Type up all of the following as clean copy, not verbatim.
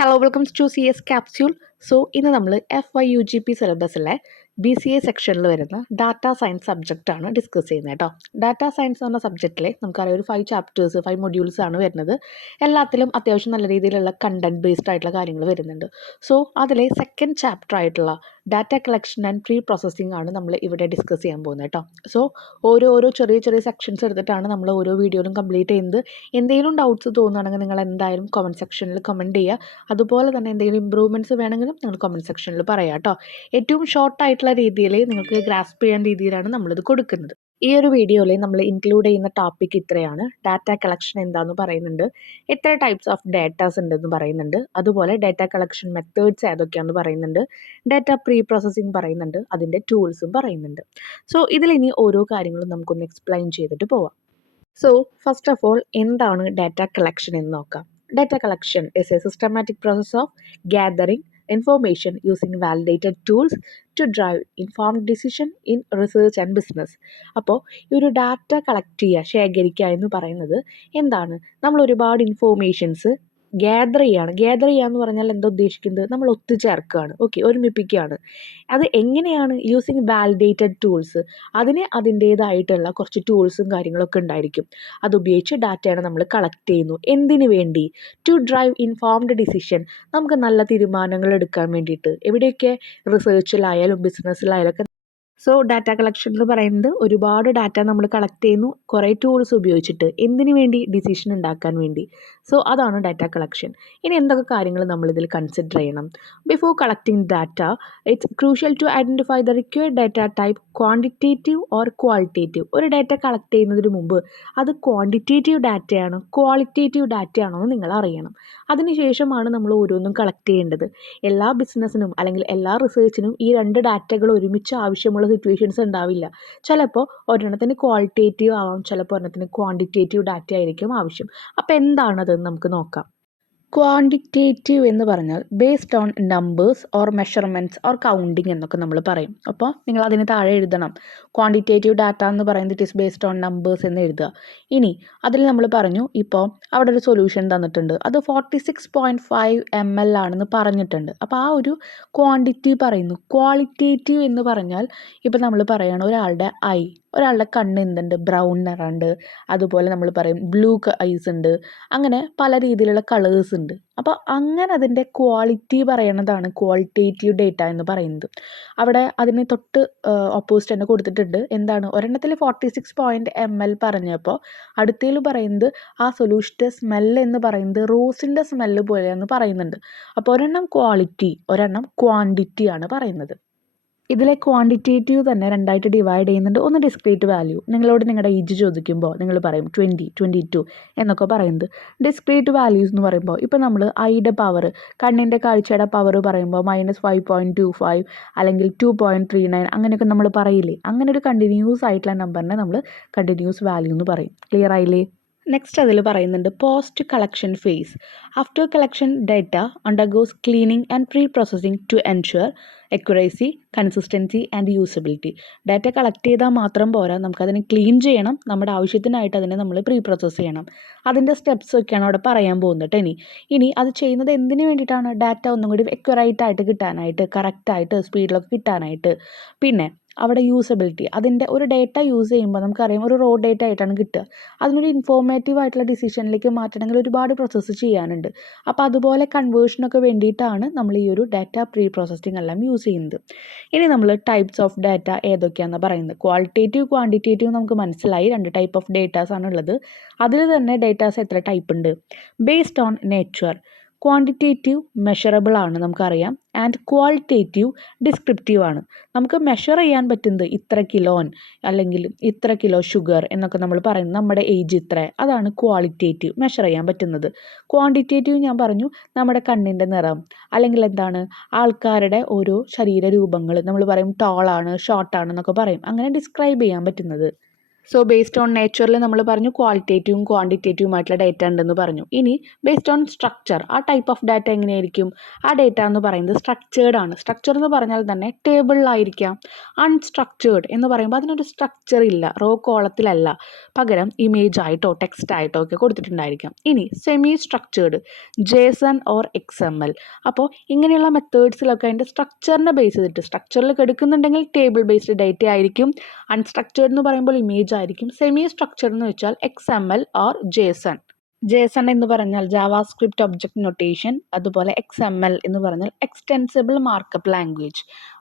Hello welcome to C S capsule. ഇന്ന് നമ്മൾ FY UGP സിലബസിലെ BCA സെക്ഷനിൽ വരുന്ന ഡാറ്റ സയൻസ് സബ്ജക്റ്റാണ് ഡിസ്കസ് ചെയ്യുന്നത് കേട്ടോ. ഡാറ്റ സയൻസ് എന്ന് പറഞ്ഞ സബ്ജക്റ്റിലെ നമുക്കറിയാം ഒരു 5 ചാപ്റ്റേഴ്സ് 5 മൊഡ്യൂൾസ് ആണ് വരുന്നത്. എല്ലാത്തിലും അത്യാവശ്യം നല്ല രീതിയിലുള്ള കണ്ടന്റ് ബേസ്ഡ് ആയിട്ടുള്ള കാര്യങ്ങൾ വരുന്നുണ്ട്. അതിലെ സെക്കൻഡ് ചാപ്റ്റർ ആയിട്ടുള്ള data collection and pre processing ആണ് നമ്മൾ ഇവിടെ ഡിസ്കസ് ചെയ്യാൻ പോകുന്നത് കേട്ടോ. ഓരോ ചെറിയ ചെറിയ സെക്ഷൻസ് എടുത്തിട്ടാണ് നമ്മൾ ഓരോ വീഡിയോയിലും കംപ്ലീറ്റ് ചെയ്യുന്നത്. എന്തെങ്കിലും ഡൗട്ട്സ് തോന്നുകയാണെങ്കിൽ നിങ്ങൾ എന്തായാലും കമൻറ്റ് സെക്ഷനിൽ കമൻറ്റ് ചെയ്യുക. അതുപോലെ തന്നെ എന്തെങ്കിലും ഇമ്പ്രൂവ്മെൻറ്റ്സ് വേണമെങ്കിലും നിങ്ങൾ കമൻറ്റ് സെക്ഷനിൽ പറയാം കേട്ടോ. ഏറ്റവും ഷോർട്ടായിട്ടുള്ള രീതിയിൽ നിങ്ങൾക്ക് ഗ്രാസ്പ് ചെയ്യാൻ രീതിയിലാണ് നമ്മളിത് കൊടുക്കുന്നത്. ഈ ഒരു വീഡിയോയിൽ നമ്മൾ ഇൻക്ലൂഡ് ചെയ്യുന്ന ടോപ്പിക് ഇത്രയാണ്. ഡാറ്റ കളക്ഷൻ എന്താണെന്ന് പറയുന്നുണ്ട്, എത്ര ടൈപ്സ് ഓഫ് ഡാറ്റാസ് ഉണ്ടെന്ന് പറയുന്നുണ്ട്, അതുപോലെ ഡാറ്റ കളക്ഷൻ മെത്തേഡ്സ് ഏതൊക്കെയാണെന്ന് പറയുന്നുണ്ട്, ഡാറ്റ പ്രീ പ്രോസസ്സിംഗ് പറയുന്നുണ്ട്, അതിൻ്റെ ടൂൾസും പറയുന്നുണ്ട്. ഇതിലിനി ഓരോ കാര്യങ്ങളും നമുക്കൊന്ന് എക്സ്പ്ലെയിൻ ചെയ്തിട്ട് പോവാം. ഫസ്റ്റ് ഓഫ് ഓൾ എന്താണ് ഡാറ്റ കളക്ഷൻ എന്ന് നോക്കാം. Data collection is a systematic process of gathering information using validated tools to drive informed decision in research and business. അപ്പോൾ ഈ ഒരു ഡാറ്റ കളക്ട് ചെയ്യുക, ശേഖരിക്കുക എന്ന് പറയുന്നത് എന്താണ്? നമ്മൾ ഒരുപാട് ഇൻഫോർമേഷൻസ് ഗ്യാദർ ചെയ്യുക എന്ന് പറഞ്ഞാൽ എന്താ ഉദ്ദേശിക്കുന്നത്? നമ്മൾ ഒത്തുചേർക്കുകയാണ്, ഒരുമിപ്പിക്കുകയാണ്. അത് എങ്ങനെയാണ്? Using validated tools. അതിന് അതിൻ്റേതായിട്ടുള്ള കുറച്ച് ടൂൾസും കാര്യങ്ങളൊക്കെ ഉണ്ടായിരിക്കും. അതുപയോഗിച്ച് ഡാറ്റയാണ് നമ്മൾ കളക്ട് ചെയ്യുന്നു. എന്തിനു വേണ്ടി? To drive informed decision. നമുക്ക് നല്ല തീരുമാനങ്ങൾ എടുക്കാൻ വേണ്ടിയിട്ട്. എവിടെയൊക്കെ? റിസർച്ചിലായാലും ബിസിനസ്സിലായാലും ഒക്കെ. ഡാറ്റ കളക്ഷൻ എന്ന് പറയുന്നത് ഒരുപാട് ഡാറ്റ നമ്മൾ കളക്ട് ചെയ്യുന്നു കുറേ ടൂൾസ് ഉപയോഗിച്ചിട്ട്. എന്തിനു വേണ്ടി? ഡിസിഷൻ ഉണ്ടാക്കാൻ വേണ്ടി. അതാണ് ഡാറ്റ കളക്ഷൻ. ഇനി എന്തൊക്കെ കാര്യങ്ങൾ നമ്മളിതിൽ കൺസിഡർ ചെയ്യണം? Before collecting data, it's crucial to identify the required data type, quantitative or qualitative. ഒരു ഡാറ്റ കളക്ട് ചെയ്യുന്നതിന് മുമ്പ് അത് ക്വാണ്ടിറ്റേറ്റീവ് ഡാറ്റയാണോ ക്വാളിറ്റേറ്റീവ് ഡാറ്റയാണോ എന്ന് നിങ്ങൾ അറിയണം. അതിനുശേഷമാണ് നമ്മൾ ഓരോന്നും കളക്ട് ചെയ്യേണ്ടത്. എല്ലാ ബിസിനസ്സിനും അല്ലെങ്കിൽ എല്ലാ റിസർച്ചിനും ഈ രണ്ട് ഡാറ്റകൾ ഒരുമിച്ച് ആവശ്യമുള്ള സിറ്റുവേഷൻസ് ഉണ്ടാവില്ല. ചിലപ്പോൾ ഒരെണ്ണത്തിന് ക്വാളിറ്റേറ്റീവ് ആവാം, ചിലപ്പോൾ ഒരെണ്ണത്തിന് ക്വാണ്ടിറ്റേറ്റീവ് ഡാറ്റ ആയിരിക്കും ആവശ്യം. അപ്പോൾ എന്താണതെന്ന് നമുക്ക് നോക്കാം. ക്വാണ്ടിറ്റേറ്റീവ് എന്ന് പറഞ്ഞാൽ based on numbers or measurements or counting എന്നൊക്കെ നമ്മൾ പറയും. അപ്പോൾ നിങ്ങൾ അതിന് താഴെ എഴുതണം ക്വാണ്ടിറ്റേറ്റീവ് ഡാറ്റ എന്ന് പറയുന്നത് it is based on numbers എന്ന് എഴുതുക. ഇനി അതിൽ നമ്മൾ പറഞ്ഞു, ഇപ്പോൾ അവിടെ ഒരു സൊല്യൂഷൻ തന്നിട്ടുണ്ട്, അത് 46.5 ml ആണെന്ന് പറഞ്ഞിട്ടുണ്ട്. അപ്പോൾ ആ ഒരു ക്വാണ്ടിറ്റി പറയുന്നു. ക്വാളിറ്റേറ്റീവ് എന്ന് പറഞ്ഞാൽ ഇപ്പോൾ നമ്മൾ പറയുകയാണ് ഒരാളുടെ കണ്ണ് എന്തുണ്ട്? ബ്രൗൺ നിറമുണ്ട്. അതുപോലെ നമ്മൾ പറയും ബ്ലൂ ഐസ് ഉണ്ട്. അങ്ങനെ പല രീതിയിലുള്ള കളേഴ്സ് ഉണ്ട്. അപ്പോൾ അങ്ങനെ അതിൻ്റെ ക്വാളിറ്റി പറയണതാണ് ക്വാളിറ്റേറ്റീവ് ഡേറ്റ എന്ന് പറയുന്നത്. അവിടെ അതിന് തൊട്ട് ഓപ്പോസിറ്റ് തന്നെ കൊടുത്തിട്ടുണ്ട്. എന്താണ്? ഒരെണ്ണത്തിൽ 46 ml പറഞ്ഞപ്പോൾ അടുത്തതിൽ പറയുന്നത് ആ സൊല്യൂഷൻ്റെ സ്മെല്ല് എന്ന് പറയുന്നത് റോസിൻ്റെ സ്മെല്ല് പോലെയെന്ന് പറയുന്നുണ്ട്. അപ്പോൾ ഒരെണ്ണം ക്വാളിറ്റി, ഒരെണ്ണം ക്വാണ്ടിറ്റി ആണ് പറയുന്നത്. ഇതിലെ ക്വാണ്ടിറ്റേറ്റീവ് തന്നെ രണ്ടായിട്ട് ഡിവൈഡ് ചെയ്യുന്നുണ്ട്. ഒന്ന് ഡിസ്ക്രീറ്റ് വാല്യൂ. നിങ്ങളോട് നിങ്ങളുടെ ഏജ് ചോദിക്കുമ്പോൾ നിങ്ങൾ പറയും 20, 22 എന്നൊക്കെ പറയുന്നത്. ഡിസ്ക്രീറ്റ് വാല്യൂസ് എന്ന് പറയുമ്പോൾ ഇപ്പോൾ നമ്മൾ ഐയുടെ പവർ, കണ്ണിൻ്റെ കാഴ്ചയുടെ പവർ പറയുമ്പോൾ -5.25 അല്ലെങ്കിൽ 2.39 അങ്ങനെയൊക്കെ നമ്മൾ പറയില്ലേ? അങ്ങനെ ഒരു കണ്ടിന്യൂസ് ആയിട്ടുള്ള നമ്പറിനെ നമ്മൾ കണ്ടിന്യൂസ് വാല്യൂ എന്ന് പറയും. ക്ലിയർ ആയില്ലേ? നെക്സ്റ്റ് അതിൽ പറയുന്നുണ്ട് post collection phase. After collection data undergoes cleaning and pre processing to ensure accuracy, consistency and usability. Data collect ചെയ്താൽ മാത്രം പോരാ, നമുക്കതിനെ ക്ലീൻ ചെയ്യണം. നമ്മുടെ ആവശ്യത്തിനായിട്ട് അതിനെ നമ്മൾ പ്രീ പ്രോസസ്സ് ചെയ്യണം. അതിൻ്റെ സ്റ്റെപ്സ് ഒക്കെയാണ് അവിടെ പറയാൻ പോകുന്നത്. ഇനി അത് ചെയ്യുന്നത് എന്തിനു വേണ്ടിയിട്ടാണ്? ഡാറ്റ ഒന്നും കൂടി അക്യുറേറ്റ് ആയിട്ട് കിട്ടാനായിട്ട്, കറക്റ്റായിട്ട് സ്പീഡിലൊക്കെ കിട്ടാനായിട്ട്. പിന്നെ അവിടെ യൂസബിലിറ്റി, അതിൻ്റെ ഒരു ഡേറ്റ യൂസ് ചെയ്യുമ്പോൾ നമുക്കറിയാം ഒരു റോ ഡേറ്റ ആയിട്ടാണ് കിട്ടുക. അതിനൊരു ഇൻഫോർമേറ്റീവ് ആയിട്ടുള്ള ഡിസിഷനിലേക്ക് മാറ്റണമെങ്കിൽ ഒരുപാട് പ്രോസസ്സ് ചെയ്യാനുണ്ട്. അപ്പോൾ അതുപോലെ കൺവേർഷനൊക്കെ വേണ്ടിയിട്ടാണ് നമ്മൾ ഈ ഒരു ഡാറ്റ പ്രീ പ്രോസസ്സിംഗ് എല്ലാം യൂസ് ചെയ്യുന്നത്. ഇനി നമ്മൾ ടൈപ്സ് ഓഫ് ഡാറ്റ ഏതൊക്കെയാണെന്ന് പറയുന്നത്. ക്വാളിറ്റേറ്റീവ് ക്വാണ്ടിറ്റേറ്റീവ് നമുക്ക് മനസ്സിലായി, 2 ടൈപ്പ് ഓഫ് ഡേറ്റാസ് ആണുള്ളത്. അതിൽ തന്നെ ഡേറ്റാസ് എത്ര ടൈപ്പ് ഉണ്ട്? Based on nature. Quantitative measurable ആണ്, നമുക്കറിയാം. ആൻഡ് ക്വാളിറ്റേറ്റീവ് ഡിസ്ക്രിപ്റ്റീവ് ആണ്. നമുക്ക് മെഷർ ചെയ്യാൻ പറ്റുന്നത് ഇത്ര കിലോൻ അല്ലെങ്കിൽ ഇത്ര കിലോ ഷുഗർ എന്നൊക്കെ നമ്മൾ പറയുന്നത്. നമ്മുടെ ഏജ് ഇത്ര, അതാണ് ക്വാളിറ്റേറ്റീവ്, മെഷർ ചെയ്യാൻ പറ്റുന്നത്. ക്വാണ്ടിറ്റേറ്റീവ് ഞാൻ പറഞ്ഞു നമ്മുടെ കണ്ണിൻ്റെ നിറം, അല്ലെങ്കിൽ എന്താണ് ആൾക്കാരുടെ ഓരോ ശരീരരൂപങ്ങൾ, നമ്മൾ പറയും ടോളാണ് ഷോർട്ടാണ് എന്നൊക്കെ പറയും. അങ്ങനെ ഡിസ്ക്രൈബ് ചെയ്യാൻ പറ്റുന്നത്. സോ ബേസ്ഡ് ഓൺ നേച്ചറിൽ നമ്മൾ പറഞ്ഞു ക്വാളിറ്റേറ്റീവും ക്വാണ്ടിറ്റേറ്റീവും ആയിട്ടുള്ള ഡേറ്റ ഉണ്ടെന്ന് പറഞ്ഞു. ഇനി ബേസ്ഡ് ഓൺ സ്ട്രക്ചർ, ആ ടൈപ്പ് ഓഫ് ഡാറ്റ എങ്ങനെയായിരിക്കും? ആ ഡേറ്റ എന്ന് പറയുന്നത് സ്ട്രക്ചേർഡ് ആണ്. സ്ട്രക്ചർ എന്ന് പറഞ്ഞാൽ തന്നെ ടേബിളിലായിരിക്കാം. അൺസ്ട്രക്ചേർഡ് എന്ന് പറയുമ്പോൾ അതിനൊരു സ്ട്രക്ചർ ഇല്ല, റോ കോളത്തിലല്ല, പകരം ഇമേജ് ആയിട്ടോ ടെക്സ്റ്റ് ആയിട്ടോ ഒക്കെ കൊടുത്തിട്ടുണ്ടായിരിക്കാം. ഇനി semi structured, JSON or XML. അപ്പോൾ ഇങ്ങനെയുള്ള മെത്തേഡ്സിലൊക്കെ അതിൻ്റെ സ്ട്രക്ചറിനെ ബേസ് ചെയ്തിട്ട്, സ്ട്രക്ചറിൽ എടുക്കുന്നുണ്ടെങ്കിൽ ടേബിൾ ബേസ്ഡ് ഡേറ്റ ആയിരിക്കും. അൺസ്ട്രക്ചേർഡ് എന്ന് പറയുമ്പോൾ ഇമേജ് ആയിരിക്കും. സെമി സ്ട്രക്ചർ എന്ന് വെച്ചാൽ XML ഓർ JSON. JSON എന്ന് പറഞ്ഞാൽ ജാവാസ്ക്രിപ്റ്റ് ഒബ്ജക്റ്റ് നൊട്ടേഷൻ, അതുപോലെ XML എന്ന് പറഞ്ഞാൽ എക്സ്റ്റെൻസിബിൾ മാർക്കപ്പ് ലാംഗ്വേജ്.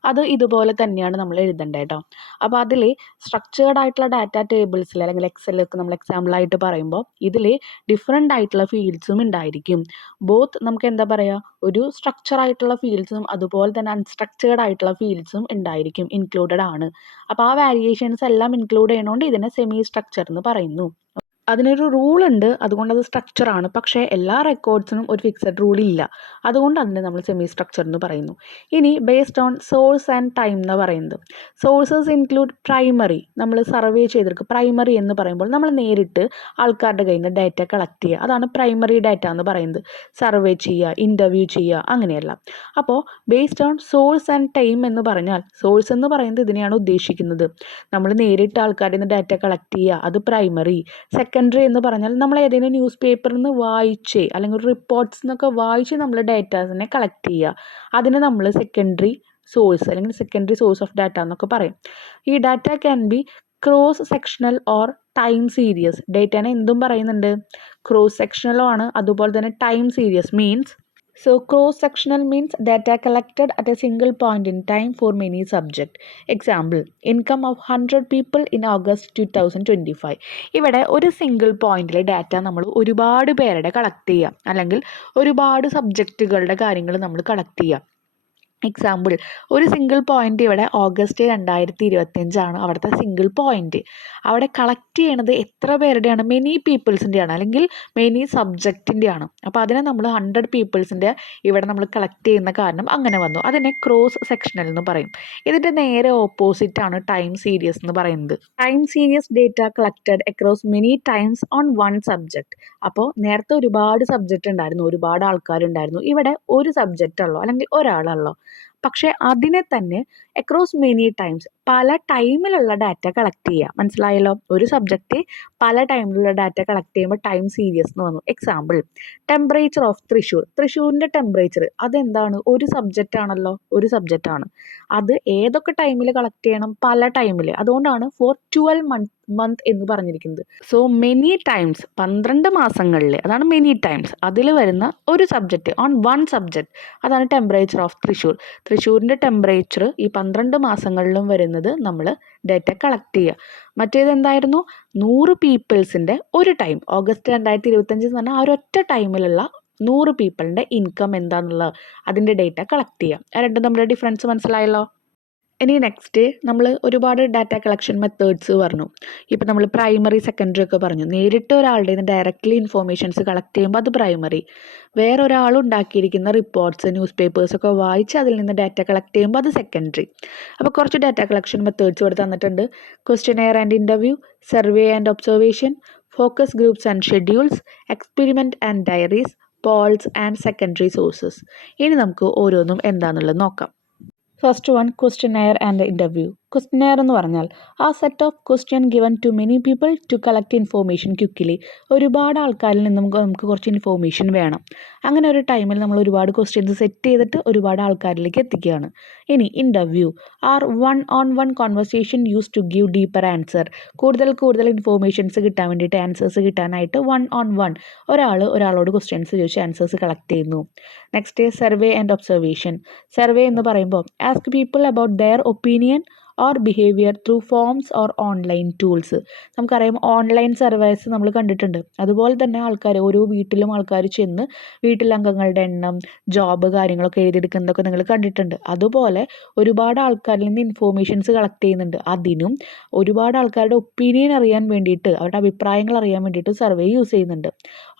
അത് ഇതുപോലെ തന്നെയാണ് നമ്മൾ എഴുതേണ്ടത് കേട്ടോ. അപ്പോൾ അതിൽ സ്ട്രക്ചേർഡ് ആയിട്ടുള്ള ഡാറ്റ ടേബിൾസിൽ അല്ലെങ്കിൽ എക്സലൊക്കെ നമ്മൾ എക്സാമ്പിളായിട്ട് പറയുമ്പോൾ ഇതിൽ ഡിഫറെൻ്റ് ആയിട്ടുള്ള ഫീൽഡ്സും ഉണ്ടായിരിക്കും. ബോത്ത് നമുക്ക് എന്താ പറയുക, ഒരു സ്ട്രക്ചർ ആയിട്ടുള്ള ഫീൽഡ്സും അതുപോലെ തന്നെ അൺസ്ട്രക്ചേർഡ് ആയിട്ടുള്ള ഫീൽഡ്സും ഉണ്ടായിരിക്കും, ഇൻക്ലൂഡഡ് ആണ്. അപ്പോൾ ആ വാരിയേഷൻസ് എല്ലാം ഇൻക്ലൂഡ് ചെയ്യണോണ്ട് ഇതിനെ സെമി സ്ട്രക്ചർ എന്ന് പറയുന്നു. അതിനൊരു റൂൾ ഉണ്ട്, അതുകൊണ്ട് അത് സ്ട്രക്ചറാണ്. പക്ഷേ എല്ലാ റെക്കോർഡ്സിനും ഒരു ഫിക്സഡ് റൂൾ ഇല്ല, അതുകൊണ്ട് അതിനെ നമ്മൾ സെമി സ്ട്രക്ചർ എന്ന് പറയുന്നു. ഇനി based on source and time എന്ന് പറയുന്നത്, സോഴ്സസ് ഇൻക്ലൂഡ് പ്രൈമറി, നമ്മൾ സർവേ ചെയ്തെടുക്കുക. പ്രൈമറി എന്ന് പറയുമ്പോൾ നമ്മൾ നേരിട്ട് ആൾക്കാരുടെ കയ്യിൽ നിന്ന് ഡാറ്റ കളക്ട് ചെയ്യുക, അതാണ് പ്രൈമറി ഡാറ്റ എന്ന് പറയുന്നത്. സർവേ ചെയ്യുക, ഇൻ്റർവ്യൂ ചെയ്യുക, അങ്ങനെയല്ല. അപ്പോൾ based on source and time എന്ന് പറഞ്ഞാൽ, സോഴ്സ് എന്ന് പറയുന്നത് ഇതിനെയാണ് ഉദ്ദേശിക്കുന്നത്, നമ്മൾ നേരിട്ട് ആൾക്കാരുടെ നിന്ന് ഡാറ്റ കളക്ട് ചെയ്യുക, അത് പ്രൈമറി. സെക്കൻഡറി എന്ന് പറഞ്ഞാൽ നമ്മൾ ഏതെങ്കിലും ന്യൂസ് പേപ്പറിൽ നിന്ന് വായിച്ച് അല്ലെങ്കിൽ റിപ്പോർട്ട്സ് എന്നൊക്കെ വായിച്ച് നമ്മൾ ഡാറ്റാസിനെ കളക്ട് ചെയ്യുക, അതിന് നമ്മൾ സെക്കൻഡറി സോഴ്സ് അല്ലെങ്കിൽ സെക്കൻഡറി സോഴ്സ് ഓഫ് ഡാറ്റ എന്നൊക്കെ പറയും. ഈ data can be cross sectional or time series. ഡേറ്റനെ എന്തും പറയുന്നുണ്ട്, ക്രോസ് സെക്ഷണലും ആണ്, അതുപോലെ തന്നെ time series means. So cross-sectional means data collected at a single point in time for many subject. Example, income of 100 people in August 2025. ഇവിടെ ഒരു single പോയിന്റിലെ ഡാറ്റ നമ്മൾ ഒരുപാട് പേരുടെ കളക്ട് ചെയ്യാം, അല്ലെങ്കിൽ ഒരുപാട് സബ്ജക്റ്റുകളുടെ കാര്യങ്ങൾ നമ്മൾ കളക്ട് ചെയ്യാം. എക്സാമ്പിൾ, ഒരു സിംഗിൾ പോയിന്റ് ഇവിടെ ഓഗസ്റ്റ് 2025 അവിടുത്തെ സിംഗിൾ പോയിന്റ്. അവിടെ കളക്ട് ചെയ്യണത് എത്ര പേരുടെയാണ്? മെനി പീപ്പിൾസിൻ്റെയാണ്, അല്ലെങ്കിൽ മെനി സബ്ജക്റ്റിൻ്റെയാണ്. അപ്പോൾ അതിനെ നമ്മൾ 100 പീപ്പിൾസിൻ്റെ ഇവിടെ നമ്മൾ കളക്ട് ചെയ്യുന്ന കാരണം അങ്ങനെ വന്നു. അതിനെ ക്രോസ് സെക്ഷണൽ എന്ന് പറയും. ഇതിൻ്റെ നേരെ ഓപ്പോസിറ്റ് ആണ് ടൈം സീരീസ് എന്ന് പറയുന്നത്. Time series data collected across many times on one subject. അപ്പോൾ നേരത്തെ ഒരുപാട് സബ്ജക്റ്റ് ഉണ്ടായിരുന്നു, ഒരുപാട് ആൾക്കാരുണ്ടായിരുന്നു. ഇവിടെ ഒരു സബ്ജക്റ്റ് ഉള്ളോ അല്ലെങ്കിൽ ഒരാളുള്ളോ, പക്ഷേ അതിനെ തന്നെ അക്രോസ് മെനി ടൈംസ്, പല ടൈമിലുള്ള ഡാറ്റ കളക്ട് ചെയ്യുക. മനസ്സിലായല്ലോ, ഒരു സബ്ജക്റ്റ് പല ടൈമിലുള്ള ഡാറ്റ കളക്ട് ചെയ്യുമ്പോൾ ടൈം സീരീസ് എന്ന് വന്നു. Example, temperature of Thrissur. തൃശ്ശൂരിൻ്റെ ടെമ്പറേച്ചർ അതെന്താണ്? ഒരു സബ്ജക്റ്റ് ആണല്ലോ, ഒരു സബ്ജക്റ്റ് ആണ്. അത് ഏതൊക്കെ ടൈമിൽ കളക്ട് ചെയ്യണം? പല ടൈമിൽ. അതുകൊണ്ടാണ് ഫോർ 12 മന്ത് എന്ന് പറഞ്ഞിരിക്കുന്നത്. സോ മെനി ടൈംസ്, 12 മാസങ്ങളിൽ, അതാണ് മെനി ടൈംസ്. അതിൽ വരുന്ന ഒരു സബ്ജക്റ്റ് ഓൺ വൺ സബ്ജക്റ്റ്, അതാണ് ടെമ്പറേച്ചർ ഓഫ് തൃശ്ശൂർ. തൃശ്ശൂരിൻ്റെ ടെമ്പറേച്ചർ ഈ 12 മാസങ്ങളിലും വരുന്നത് നമ്മൾ ഡാറ്റ കളക്ട് ചെയ്യുക. മറ്റേത് എന്തായിരുന്നു? 100 പീപ്പിൾസിൻ്റെ ഒരു ടൈം, ഓഗസ്റ്റ് 2025 എന്ന് പറഞ്ഞാൽ ആ ഒരൊറ്റ ടൈമിലുള്ള 100 പീപ്പിളിൻ്റെ ഇൻകം എന്താണെന്നുള്ളത് അതിൻ്റെ ഡേറ്റ കളക്ട് ചെയ്യുക. രണ്ടും തമ്മിലുള്ള ഡിഫറൻസ് മനസ്സിലായല്ലോ. ഇനി നെക്സ്റ്റ് നമ്മൾ ഒരുപാട് ഡാറ്റ കളക്ഷൻ മെത്തേഡ്സ് പറഞ്ഞു. ഇപ്പം നമ്മൾ പ്രൈമറി സെക്കൻഡറി ഒക്കെ പറഞ്ഞു. നേരിട്ട് ഒരാളുടെ നിന്ന് ഡയറക്റ്റ്ലി ഇൻഫോർമേഷൻസ് കളക്ട് ചെയ്യുമ്പോൾ അത് പ്രൈമറി. വേറൊരാൾ ഉണ്ടാക്കിയിരിക്കുന്ന റിപ്പോർട്ട്സ്, ന്യൂസ് പേപ്പേഴ്സ് ഒക്കെ വായിച്ച് അതിൽ നിന്ന് ഡാറ്റ കളക്ട് ചെയ്യുമ്പോൾ അത് സെക്കൻഡറി. അപ്പോൾ കുറച്ച് ഡാറ്റ കളക്ഷൻ മെത്തേഡ്സ് ഇവിടെ തന്നിട്ടുണ്ട്. Questionnaire and interview, survey and observation, focus groups and schedules, experiment and diaries, polls and secondary sources. ഇനി നമുക്ക് ഓരോന്നും എന്താണെന്നുള്ളത് നോക്കാം. First one, questionnaire and interview. Questionnaire എന്ന് പറഞ്ഞാൽ ആ set of question given to many people to collect information quickly. ഒരുപാട് ആൾക്കാരിൽ നിന്ന് നമുക്ക് കുറച്ച് ഇൻഫോർമേഷൻ വേണം. അങ്ങനെ ഒരു ടൈമിൽ നമ്മൾ ഒരുപാട് ക്വസ്റ്റ്യൻസ് സെറ്റ് ചെയ്തിട്ട് ഒരുപാട് ആൾക്കാരിലേക്ക് എത്തിക്കുകയാണ്. ഇനി interview, are one on one conversation use to give deeper answer. കൂടുതൽ ഇൻഫോർമേഷൻസ് കിട്ടാൻ വേണ്ടിയിട്ട്, ആൻസേഴ്സ് കിട്ടാനായിട്ട് വൺ ഓൺ വൺ ഒരാളോട് ക്വസ്റ്റ്യൻസ് ചോദിച്ച് ആൻസേഴ്സ് കളക്ട് ചെയ്യുന്നു. Next, survey and observation. Survey എന്ന് പറയുമ്പോൾ ask people about their opinion or behaviour through forms or online tools. നമുക്കറിയാം ഓൺലൈൻ സർവേസ് നമ്മൾ കണ്ടിട്ടുണ്ട്. അതുപോലെ തന്നെ ആൾക്കാർ ഓരോ വീട്ടിലും ആൾക്കാർ ചെന്ന് വീട്ടിലെ അംഗങ്ങളുടെ എണ്ണം, ജോബ് കാര്യങ്ങളൊക്കെ എഴുതിയെടുക്കുന്നതൊക്കെ നിങ്ങൾ കണ്ടിട്ടുണ്ട്. അതുപോലെ ഒരുപാട് ആൾക്കാരിൽ നിന്ന് ഇൻഫോർമേഷൻസ് കളക്ട് ചെയ്യുന്നുണ്ട്. അതിനും ഒരുപാട് ആൾക്കാരുടെ ഒപ്പീനിയൻ അറിയാൻ വേണ്ടിയിട്ട്, അവരുടെ അഭിപ്രായങ്ങൾ അറിയാൻ വേണ്ടിയിട്ട് സർവേ യൂസ് ചെയ്യുന്നുണ്ട്.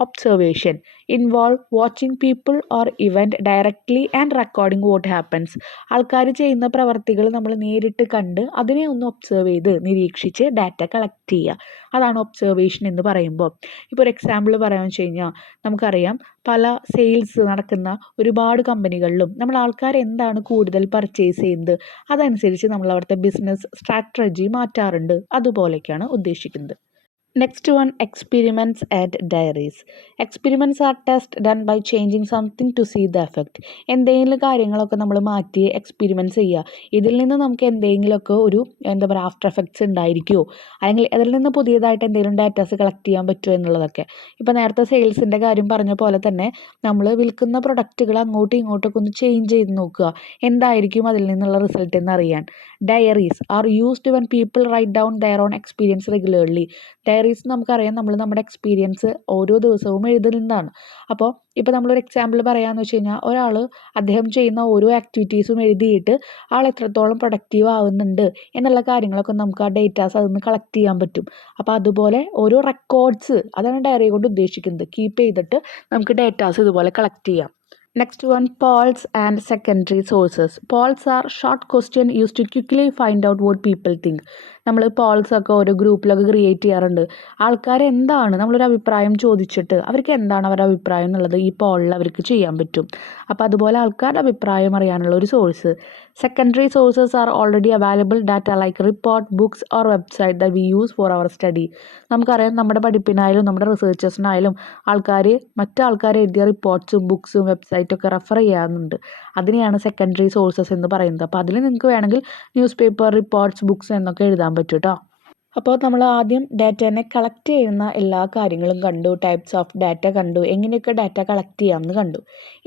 Observation, involve watching people or event directly and recording what happens. ആൾക്കാർ ചെയ്യുന്ന പ്രവർത്തികൾ നമ്മൾ നേരിട്ട് കണ്ട് അതിനെ ഒന്ന് ഒബ്സർവ് ചെയ്ത് നിരീക്ഷിച്ച് ഡാറ്റ കളക്ട് ചെയ്യുക. അതാണ് ഒബ്സർവേഷൻ എന്ന് പറയുമ്പോൾ. ഇപ്പോൾ ഒരു എക്സാമ്പിൾ പറയാമെന്ന് വെച്ച് കഴിഞ്ഞാൽ നമുക്കറിയാം പല സെയിൽസ് നടക്കുന്ന ഒരുപാട് കമ്പനികളിലും നമ്മൾ ആൾക്കാർ എന്താണ് കൂടുതൽ പർച്ചേസ് ചെയ്യുന്നത് അതനുസരിച്ച് നമ്മൾ അവിടുത്തെ ബിസിനസ് സ്ട്രാറ്റജി മാറ്റാറുണ്ട്. അതുപോലെയൊക്കെയാണ് ഉദ്ദേശിക്കുന്നത്. Next one, experiments and diaries. Experiments are tests done by changing something to see the effect. എന്തെങ്കിലും കാര്യങ്ങളൊക്കെ നമ്മൾ മാറ്റി എക്സ്പെരിമെൻറ്റ്സ് ചെയ്യുക. ഇതിൽ നിന്ന് നമുക്ക് എന്തെങ്കിലുമൊക്കെ ഒരു എന്താ പറയുക ആഫ്റ്റർ എഫക്ട്സ് ഉണ്ടായിരിക്കുമോ, അല്ലെങ്കിൽ അതിൽ നിന്ന് പുതിയതായിട്ട് എന്തെങ്കിലും ഡാറ്റാസ് കളക്ട് ചെയ്യാൻ പറ്റുമോ എന്നുള്ളതൊക്കെ. ഇപ്പോൾ നേരത്തെ സെയിൽസിൻ്റെ കാര്യം പറഞ്ഞ പോലെ തന്നെ നമ്മൾ വിൽക്കുന്ന പ്രൊഡക്റ്റുകൾ അങ്ങോട്ടും ഇങ്ങോട്ടൊക്കെ ഒന്ന് ചേഞ്ച് ചെയ്ത് നോക്കുക, എന്തായിരിക്കും അതിൽ നിന്നുള്ള റിസൾട്ട് എന്ന് അറിയാൻ. Diaries are used when people write down their own experience regularly. Diaries നമുക്കറിയാം നമ്മൾ നമ്മുടെ എക്സ്പീരിയൻസ് ഓരോ ദിവസവും എഴുതുന്നതാണ്. അപ്പോൾ ഇപ്പോൾ നമ്മളൊരു എക്സാമ്പിൾ പറയാമെന്ന് വെച്ച് കഴിഞ്ഞാൽ ഒരാൾ അദ്ദേഹം ചെയ്യുന്ന ഓരോ ആക്ടിവിറ്റീസും എഴുതിയിട്ട് ആൾ എത്രത്തോളം പ്രൊഡക്റ്റീവ് ആവുന്നുണ്ട് എന്നുള്ള കാര്യങ്ങളൊക്കെ നമുക്ക് ആ ഡേറ്റാസ് അതിൽ നിന്ന് കളക്ട് ചെയ്യാൻ പറ്റും. അപ്പോൾ അതുപോലെ ഓരോ റെക്കോർഡ്സ് അതാണ് ഡയറി കൊണ്ട് ഉദ്ദേശിക്കുന്നത്. കീപ്പ് ചെയ്തിട്ട് നമുക്ക് ഡേറ്റാസ് ഇതുപോലെ കളക്ട് ചെയ്യാം. Next one, polls and secondary sources. Polls are short question used to quickly find out what people think. നമ്മൾ പോൾസൊക്കെ ഓരോ ഗ്രൂപ്പിലൊക്കെ ക്രിയേറ്റ് ചെയ്യാറുണ്ട്. ആൾക്കാർ എന്താണ് നമ്മളൊരു അഭിപ്രായം ചോദിച്ചിട്ട് അവർക്ക് എന്താണ് അവരുടെ അഭിപ്രായം എന്നുള്ളത് ഈ പോളിൽ അവർക്ക് ചെയ്യാൻ പറ്റും. അപ്പോൾ അതുപോലെ ആൾക്കാരുടെ അഭിപ്രായം അറിയാനുള്ള ഒരു source. Secondary sources are already available data like report, books or website that we use for our study. നമുക്കറിയാം നമ്മുടെ പഠിപ്പിനായാലും നമ്മുടെ റിസർച്ചേഴ്സിനായാലും മറ്റാൾക്കാർ എഴുതിയ റിപ്പോർട്ട്സും ബുക്സും വെബ്സൈറ്റൊക്കെ റെഫർ ചെയ്യാറുണ്ട്. അതിനെയാണ് സെക്കൻഡറി സോഴ്സസ് എന്ന് പറയുന്നത്. അപ്പോൾ അതിൽ നിങ്ങൾക്ക് വേണമെങ്കിൽ ന്യൂസ് പേപ്പർ, റിപ്പോർട്ട്സ്, ബുക്സ് എന്നൊക്കെ എഴുതാൻ പറ്റും കേട്ടോ. അപ്പോൾ നമ്മൾ ആദ്യം ഡാറ്റേനെ കളക്ട് ചെയ്യുന്ന എല്ലാ കാര്യങ്ങളും കണ്ടു, ടൈപ്സ് ഓഫ് ഡാറ്റ കണ്ടു, എങ്ങനെയൊക്കെ ഡാറ്റ കളക്ട് ചെയ്യാമെന്ന് കണ്ടു.